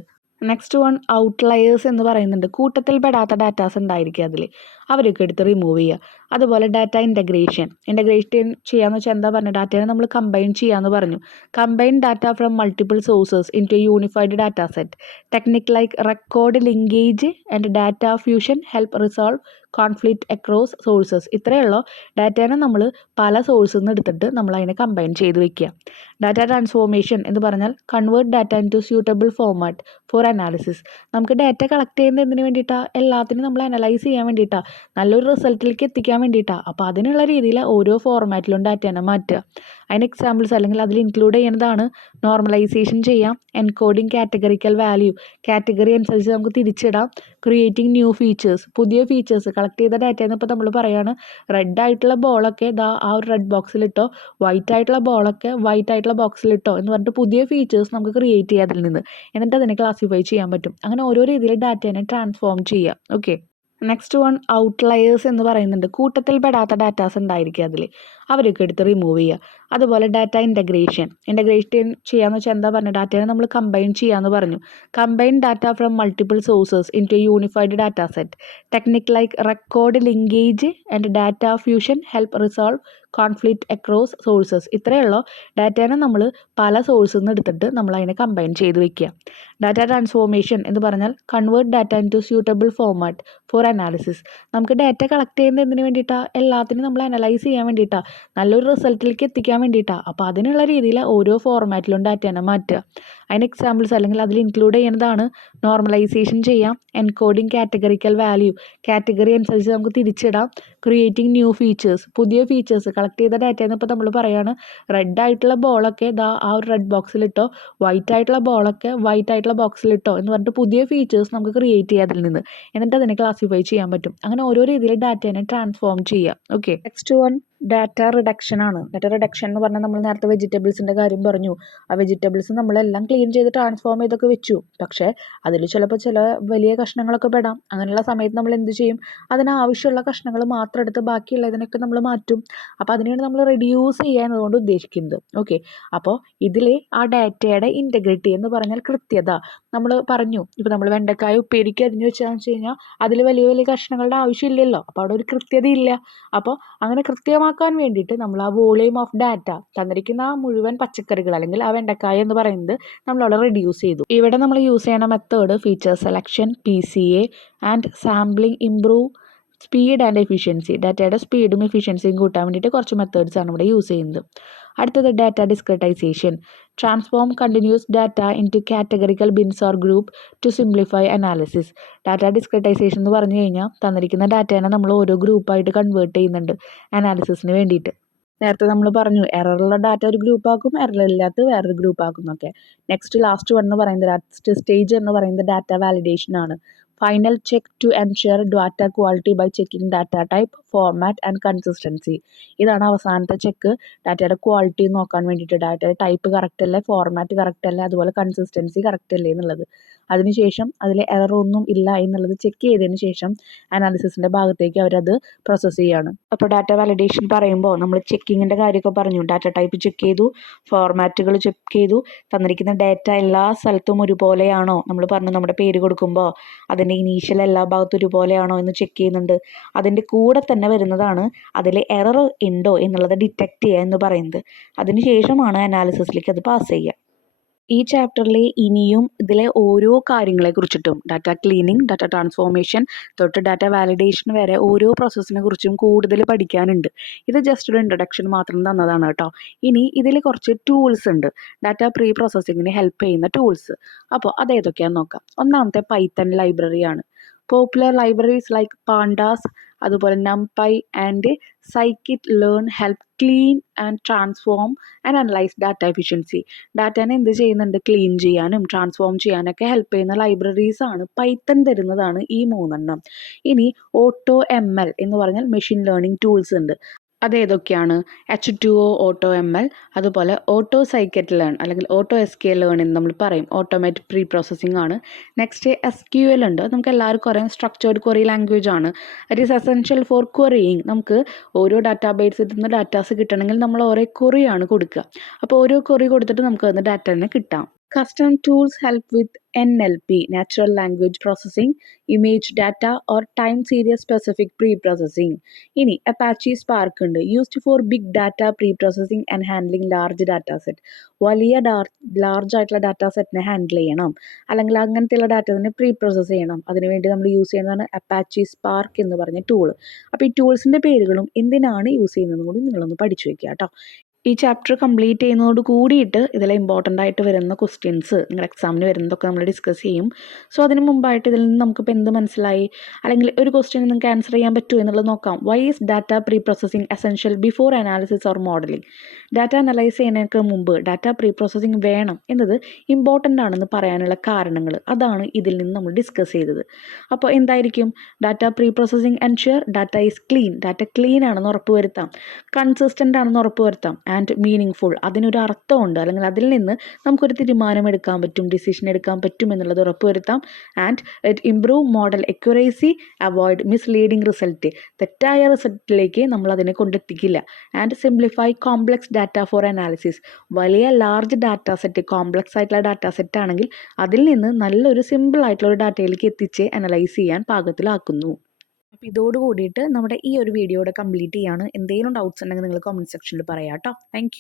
നെക്സ്റ്റ് വൺ ഔട്ട്ലയേഴ്സ് എന്ന് പറയുന്നുണ്ട്. കൂട്ടത്തിൽ പെടാത്ത ഡാറ്റാസ് ഉണ്ടായിരിക്കും അതിൽ. അവരൊക്കെ എടുത്ത് റിമൂവ് ചെയ്യുക. അതുപോലെ ഡാറ്റ ഇൻ്റഗ്രേഷൻ ചെയ്യാന്ന് വെച്ചാൽ എന്താ പറഞ്ഞത്, ഡാറ്റയെ നമ്മൾ കമ്പൈൻ ചെയ്യാന്ന് പറഞ്ഞു. Combine data from multiple sources into unified data set. Technique like record linkage and data fusion help resolve conflict across sources. ഇത്രയുള്ള ഡാറ്റേനെ നമ്മൾ പല സോഴ്സിൽ നിന്ന് എടുത്തിട്ട് നമ്മൾ അതിനെ കമ്പൈൻ ചെയ്ത് വെക്കുക. ഡാറ്റ ട്രാൻസ്ഫോർമേഷൻ എന്ന് പറഞ്ഞാൽ convert data into suitable format for analysis. നമുക്ക് ഡാറ്റ കളക്ട് ചെയ്യുന്നത് എന്തിനു വേണ്ടിയിട്ടാണ്? എല്ലാത്തിനും നമ്മൾ അനലൈസ് ചെയ്യാൻ വേണ്ടിയിട്ടാണ്, നല്ലൊരു റിസൾട്ടിലേക്ക് എത്തിക്കാൻ വേണ്ടിയിട്ടാണ്. അപ്പോൾ അതിനുള്ള രീതിയിൽ ഓരോ ഫോർമാറ്റിലും ഡാറ്റേനെ മാറ്റുക. അതിന് എക്സാമ്പിൾസ് അല്ലെങ്കിൽ അതിൽ ഇൻക്ലൂഡ് ചെയ്യുന്നതാണ് നോർമലൈസേഷൻ ചെയ്യാം, എൻകോഡിങ് കാറ്റഗറിക്കൽ വാല്യൂ, കാറ്റഗറി അനുസരിച്ച് നമുക്ക് തിരിച്ചിടാം, ക്രിയേറ്റിംഗ് ന്യൂ ഫീച്ചേഴ്സ്, പുതിയ ഫീച്ചേഴ്സ്. കളക്ട് ചെയ്ത ഡാറ്റയെന്ന് ഇപ്പോൾ നമ്മൾ പറയുകയാണ് റെഡ് ആയിട്ടുള്ള ബോളൊക്കെ ആ ഒരു റെഡ് ബോക്സിലിട്ടോ, വൈറ്റ് ആയിട്ടുള്ള ബോളൊക്കെ വൈറ്റ് ആയിട്ടുള്ള ബോക്സിലിട്ടോ എന്ന് പറഞ്ഞിട്ട് പുതിയ ഫീച്ചേഴ്സ് നമുക്ക് ക്രിയേറ്റ് ചെയ്യാം അതിൽ നിന്ന്. എന്നിട്ട് അതിനെ ക്ലാസിഫൈ ചെയ്യാൻ പറ്റും. അങ്ങനെ ഓരോ രീതിയിൽ ഡാറ്റേനെ ട്രാൻസ്ഫോം ചെയ്യുക. ഓക്കെ, നെക്സ്റ്റ് വൺ ഔട്ട്ലയേഴ്സ് എന്ന് പറയുന്നുണ്ട്. കൂട്ടത്തിൽ പെടാത്ത ഡാറ്റാസ് ഉണ്ടായിരിക്കും അതിൽ, അവരൊക്കെ എടുത്ത് റിമൂവ് ചെയ്യുക. അതുപോലെ ഡാറ്റ ഇൻ്റഗ്രേഷൻ ചെയ്യാന്ന് വെച്ചാൽ എന്താ പറഞ്ഞത്, ഡാറ്റയെ നമ്മൾ കമ്പൈൻ ചെയ്യാന്ന് പറഞ്ഞു. Combine data from multiple sources into unified data set. Technique like record linkage and data fusion help resolve conflict across sources. ഇത്രയുള്ള ഡാറ്റേനെ നമ്മൾ പല സോഴ്സിൽ നിന്ന് എടുത്തിട്ട് നമ്മൾ അതിനെ കമ്പൈൻ ചെയ്ത് വെക്കുക. ഡാറ്റ ട്രാൻസ്ഫോർമേഷൻ എന്ന് പറഞ്ഞാൽ convert data into suitable format for analysis. നമുക്ക് ഡാറ്റ കളക്ട് ചെയ്യുന്നത് എന്തിനു വേണ്ടിയിട്ടാണ്? എല്ലാത്തിനും നമ്മൾ അനലൈസ് ചെയ്യാൻ വേണ്ടിയിട്ടാണ്, നല്ലൊരു റിസൾട്ടിലേക്ക് എത്തിക്കാൻ വേണ്ടിയിട്ടാണ്. അപ്പോൾ അതിനുള്ള രീതിയിൽ ഓരോ ഫോർമാറ്റിലും ഡാറ്റേനെ മാറ്റുക. അതിന് എക്സാമ്പിൾസ് അല്ലെങ്കിൽ അതിൽ ഇൻക്ലൂഡ് ചെയ്യുന്നതാണ് നോർമലൈസേഷൻ ചെയ്യാം, എൻകോഡിങ് കാറ്റഗറിക്കൽ വാല്യൂ, കാറ്റഗറി അനുസരിച്ച് നമുക്ക് തിരിച്ചിടാം, ക്രിയേറ്റിംഗ് ന്യൂ ഫീച്ചേഴ്സ്, പുതിയ ഫീച്ചേഴ്സ്. കളക്ട് ചെയ്ത ഡാറ്റയെന്ന് ഇപ്പോൾ നമ്മൾ പറയുകയാണ് റെഡ് ആയിട്ടുള്ള ബോളൊക്കെ ആ ഒരു റെഡ് ബോക്സിലിട്ടോ, വൈറ്റ് ആയിട്ടുള്ള ബോളൊക്കെ വൈറ്റ് ആയിട്ടുള്ള ബോക്സിലിട്ടോ എന്ന് പറഞ്ഞിട്ട് പുതിയ ഫീച്ചേഴ്സ് നമുക്ക് ക്രിയേറ്റ് ചെയ്യാം അതിൽ നിന്ന്. എന്നിട്ട് അതിനെ ക്ലാസിഫൈ ചെയ്യാൻ പറ്റും. അങ്ങനെ ഓരോ രീതിയിൽ ഡാറ്റേനെ ട്രാൻസ്ഫോം ചെയ്യുക. Okay, next one data reduction ആണ്. ഡാറ്റ റിഡക്ഷൻ എന്ന് പറഞ്ഞാൽ നമ്മൾ നേരത്തെ വെജിറ്റബിൾസിൻ്റെ കാര്യം പറഞ്ഞു. ആ വെജിറ്റബിൾസ് നമ്മളെല്ലാം ക്ലീൻ ചെയ്ത് ട്രാൻസ്ഫോം ചെയ്തൊക്കെ വെച്ചു. പക്ഷേ അതിൽ ചിലപ്പോൾ ചില വലിയ കഷ്ണങ്ങളൊക്കെ പെടാം. അങ്ങനെയുള്ള സമയത്ത് നമ്മൾ എന്ത് ചെയ്യും? അതിനാവശ്യമുള്ള കഷ്ണങ്ങൾ മാത്രം എടുത്ത് ബാക്കിയുള്ളതിനൊക്കെ നമ്മൾ മാറ്റും. അപ്പോൾ അതിനെയാണ് നമ്മൾ റെഡ്യൂസ് ചെയ്യുക എന്നതുകൊണ്ട് ഉദ്ദേശിക്കുന്നത്. ഓക്കെ, അപ്പോൾ ഇതിൽ ആ ഡാറ്റയുടെ ഇൻറ്റഗ്രിറ്റി എന്ന് പറഞ്ഞാൽ കൃത്യത. നമ്മൾ പറഞ്ഞു, ഇപ്പോൾ നമ്മൾ വെണ്ടക്കായ ഉപ്പേരിക്ക് അരിഞ്ഞു വെച്ചാന്ന് വെച്ച് കഴിഞ്ഞാൽ അതിൽ വലിയ വലിയ കഷ്ണങ്ങളുടെ ആവശ്യമില്ലല്ലോ. അപ്പോൾ അവിടെ ഒരു കൃത്യതയില്ല. അപ്പോൾ അങ്ങനെ കൃത്യമാക്കാൻ വേണ്ടിയിട്ട് നമ്മൾ ആ വോളിയം ഓഫ് ഡാറ്റ തന്നിരിക്കുന്ന ആ മുഴുവൻ പച്ചക്കറികൾ അല്ലെങ്കിൽ ആ വെണ്ടക്കായ എന്ന് പറയുന്നത് നമ്മളവിടെ റെഡ്യൂസ് ചെയ്തു. ഇവിടെ നമ്മൾ യൂസ് ചെയ്യണ method feature selection, PCA and sampling improve speed and efficiency. ഡാറ്റയുടെ സ്പീഡും എഫിഷ്യൻസിയും കൂട്ടാൻ വേണ്ടിയിട്ട് കുറച്ച് മെത്തേഡ്സ് ആണ് ഇവിടെ യൂസ് ചെയ്യുന്നത്. അടുത്തത് data discretization. Transform continuous data into categorical bins or group to simplify analysis. Data discretization എന്ന് പറഞ്ഞു കഴിഞ്ഞാൽ തന്നിരിക്കുന്ന ഡാറ്റേനെ നമ്മൾ ഓരോ ഗ്രൂപ്പായിട്ട് കൺവേർട്ട് ചെയ്യുന്നുണ്ട് അനാലിസിസിന് വേണ്ടിയിട്ട്. നേരത്തെ നമ്മൾ പറഞ്ഞു എററുള്ള ഡാറ്റ ഒരു ഗ്രൂപ്പാക്കും, എററില്ലാത്ത വേറൊരു ഗ്രൂപ്പാക്കും എന്നൊക്കെ. ലാസ്റ്റ് വൺ എന്ന് പറയുന്നത് ലാസ്റ്റ് സ്റ്റേജ് എന്ന് പറയുന്നത് ഡാറ്റ വാലിഡേഷൻ ആണ്. Final check to ensure data quality by checking data type, format and consistency. ഇതാണ് അവസാനത്തെ ചെക്ക്. ഡാറ്റയുടെ ക്വാളിറ്റി നോക്കാൻ വേണ്ടിയിട്ട് ഡാറ്റയുടെ ടൈപ്പ് കറക്റ്റ് അല്ലേ, ഫോർമാറ്റ് കറക്റ്റ് അല്ലേ, അതുപോലെ കൺസിസ്റ്റൻസി കറക്റ്റ് അല്ലേ എന്നുള്ളത്. അതിനുശേഷം അതിൽ എററൊന്നും ഇല്ല എന്നുള്ളത് ചെക്ക് ചെയ്തതിന് ശേഷം അനാലിസിസിൻ്റെ ഭാഗത്തേക്ക് അവരത് പ്രോസസ്സ് ചെയ്യുകയാണ്. അപ്പോൾ ഡാറ്റ വാലിഡേഷൻ പറയുമ്പോൾ നമ്മൾ ചെക്കിങ്ങിൻ്റെ കാര്യമൊക്കെ പറഞ്ഞു. ഡാറ്റ ടൈപ്പ് ചെക്ക് ചെയ്തു, ഫോർമാറ്റുകൾ ചെക്ക് ചെയ്തു, തന്നിരിക്കുന്ന ഡാറ്റ എല്ലാ സ്ഥലത്തും ഒരുപോലെയാണോ, നമ്മൾ പറഞ്ഞു നമ്മുടെ പേര് കൊടുക്കുമ്പോൾ അതിൻ്റെ ഇനീഷ്യൽ എല്ലാ ഭാഗത്തും ഒരുപോലെയാണോ എന്ന് ചെക്ക് ചെയ്യുന്നുണ്ട്. അതിൻ്റെ കൂടെ തന്നെ വരുന്നതാണ് അതിൽ എറർ ഉണ്ടോ എന്നുള്ളത് ഡിറ്റക്റ്റ് ചെയ്യുക എന്ന് പറയുന്നത്. അതിനുശേഷമാണ് അനാലിസിസിലേക്ക് അത് പാസ് ചെയ്യുക. ഈ ചാപ്റ്ററിൽ ഇനിയും ഇതിലെ ഓരോ കാര്യങ്ങളെ കുറിച്ചിട്ടും ഡാറ്റ ക്ലീനിങ്, ഡാറ്റ ട്രാൻസ്ഫോർമേഷൻ തൊട്ട് ഡാറ്റ വാലിഡേഷൻ വരെ ഓരോ പ്രോസസ്സിനെ കുറിച്ചും കൂടുതൽ പഠിക്കാനുണ്ട്. ഇത് ജസ്റ്റ് ഒരു ഇൻട്രൊഡക്ഷൻ മാത്രം തന്നതാണ് കേട്ടോ. ഇനി ഇതിൽ കുറച്ച് ടൂൾസ് ഉണ്ട്, ഡാറ്റ പ്രീ പ്രോസസ്സിങ്ങിന് ഹെൽപ്പ് ചെയ്യുന്ന ടൂൾസ്. അപ്പോൾ അതേതൊക്കെയാണെന്ന് നോക്കാം. ഒന്നാമത്തെ പൈത്തൺ ലൈബ്രറിയാണ്. പോപ്പുലർ ലൈബ്രറീസ് ലൈക്ക് പാണ്ടാസ്, അതുപോലെ NumPy and scikit-learn help clean and transform and analyse data efficiency. ഡാറ്റനെ എന്ത് ചെയ്യുന്നുണ്ട്? ക്ലീൻ ചെയ്യാനും ട്രാൻസ്ഫോം ചെയ്യാനൊക്കെ ഹെൽപ്പ് ചെയ്യുന്ന ലൈബ്രറീസ് ആണ്. പൈത്തൺ തരുന്നതാണ് ഈ 3 ഇനി AutoML എന്ന് പറഞ്ഞാൽ മെഷീൻ ലേണിംഗ് ടൂൾസ് ഉണ്ട്. അതേതൊക്കെയാണ്? H2O AutoML, അതുപോലെ Scikit-learn അല്ലെങ്കിൽ AutoSKlearn എന്ന് നമ്മൾ പറയും. ഓട്ടോമാറ്റിക് പ്രീ പ്രോസസ്സിംഗ് ആണ്. നെക്സ്റ്റ് SQL ഉണ്ട്. നമുക്ക് എല്ലാവർക്കും അറിയാം, സ്ട്രക്ചേർഡ് ക്വറി ലാംഗ്വേജ് ആണ്. It is essential for querying. നമുക്ക് ഓരോ ഡാറ്റാബേസിൽ നിന്ന് ഡാറ്റാസ് കിട്ടണമെങ്കിൽ നമ്മൾ ഓരോ ക്വറിയാണ് കൊടുക്കുക. അപ്പോൾ ഓരോ ക്വറി കൊടുത്തിട്ട് നമുക്ക് അതിന് ഡാറ്റ തന്നെ കിട്ടാം. Custom tools help with NLP, natural language processing, image data, or time series specific pre-processing. ഇനി അപ്പാച്ചി സ്പാർക്ക് ഉണ്ട്, used for big data pre processing and handling large data set. വലിയ ലാർജ് ആയിട്ടുള്ള data സെറ്റിനെ handle ചെയ്യണം, അല്ലെങ്കിൽ അങ്ങനത്തെയുള്ള ഡാറ്റനെ pre process ചെയ്യണം. അതിനുവേണ്ടി നമ്മൾ യൂസ് ചെയ്യുന്നതാണ് അപ്പാച്ചി സ്പാർക്ക് എന്ന് പറഞ്ഞ ടൂൾ. അപ്പോൾ ഈ ടൂൾസിൻ്റെ പേരുകളും എന്തിനാണ് യൂസ് ചെയ്യുന്നതും കൂടി നിങ്ങളൊന്ന് പഠിച്ചു വയ്ക്കുക കേട്ടോ. ഈ ചാപ്റ്റർ കംപ്ലീറ്റ് ചെയ്യുന്നതോട് കൂടിയിട്ട് ഇതിലെ ഇമ്പോർട്ടൻ്റ് ആയിട്ട് വരുന്ന ക്വസ്റ്റ്യൻസ് നിങ്ങളുടെ എക്സാമിന് വരുന്നതൊക്കെ നമ്മൾ ഡിസ്കസ് ചെയ്യും. സോ അതിന് മുമ്പായിട്ട് ഇതിൽ നിന്ന് നമുക്കിപ്പോൾ എന്ത് മനസ്സിലായി, അല്ലെങ്കിൽ ഒരു ക്വസ്റ്റ്യൻ നിങ്ങൾക്ക് ആൻസർ ചെയ്യാൻ പറ്റുമോ എന്നുള്ളത് നോക്കാം. Why is data pre processing essential before analysis or modelling? Data analyse ചെയ്യുന്നതിനൊക്കെ മുമ്പ് ഡാറ്റ പ്രീ പ്രോസസ്സിംഗ് വേണം എന്നത് ഇമ്പോർട്ടൻ്റ് ആണെന്ന് പറയാനുള്ള കാരണങ്ങൾ, അതാണ് ഇതിൽ നിന്ന് നമ്മൾ ഡിസ്കസ് ചെയ്തത്. അപ്പോൾ എന്തായിരിക്കും? Data pre processing ensure data is clean, data clean ആണെന്ന് ഉറപ്പ് വരുത്താം. കൺസിസ്റ്റൻ്റ് ആണെന്ന് ഉറപ്പ് വരുത്താം. ആൻഡ് മീനിങ് ഫുൾ, അതിനൊരു അർത്ഥമുണ്ട്, അല്ലെങ്കിൽ അതിൽ നിന്ന് നമുക്കൊരു തീരുമാനം എടുക്കാൻ പറ്റും, ഡിസിഷൻ എടുക്കാൻ പറ്റും എന്നുള്ളത് ഉറപ്പ് വരുത്താം. And it improve model accuracy, avoid misleading result, തെറ്റായ റിസൾട്ടിലേക്ക് നമ്മൾ അതിനെ കൊണ്ടെത്തിക്കില്ല. And simplify complex data for analysis, വലിയ ലാർജ് ഡാറ്റ സെറ്റ്, കോംപ്ലക്സ് ആയിട്ടുള്ള ഡാറ്റ സെറ്റ് ആണെങ്കിൽ അതിൽ നിന്ന് നല്ലൊരു സിമ്പിൾ ആയിട്ടുള്ള ഒരു ഡാറ്റയിലേക്ക് എത്തിച്ച് അനലൈസ് ചെയ്യാൻ പാകത്തിലാക്കുന്നു. അപ്പോൾ ഇതോട് കൂടിയിട്ട് നമ്മുടെ ഈ ഒരു വീഡിയോ ഇവിടെ കംപ്ലീറ്റ് ചെയ്യാണ്. എന്തെങ്കിലും ഡൗട്ട്സ് ഉണ്ടെങ്കിൽ നിങ്ങൾ കമൻറ്റ് സെക്ഷനിൽ പറയാം കേട്ടോ. താങ്ക്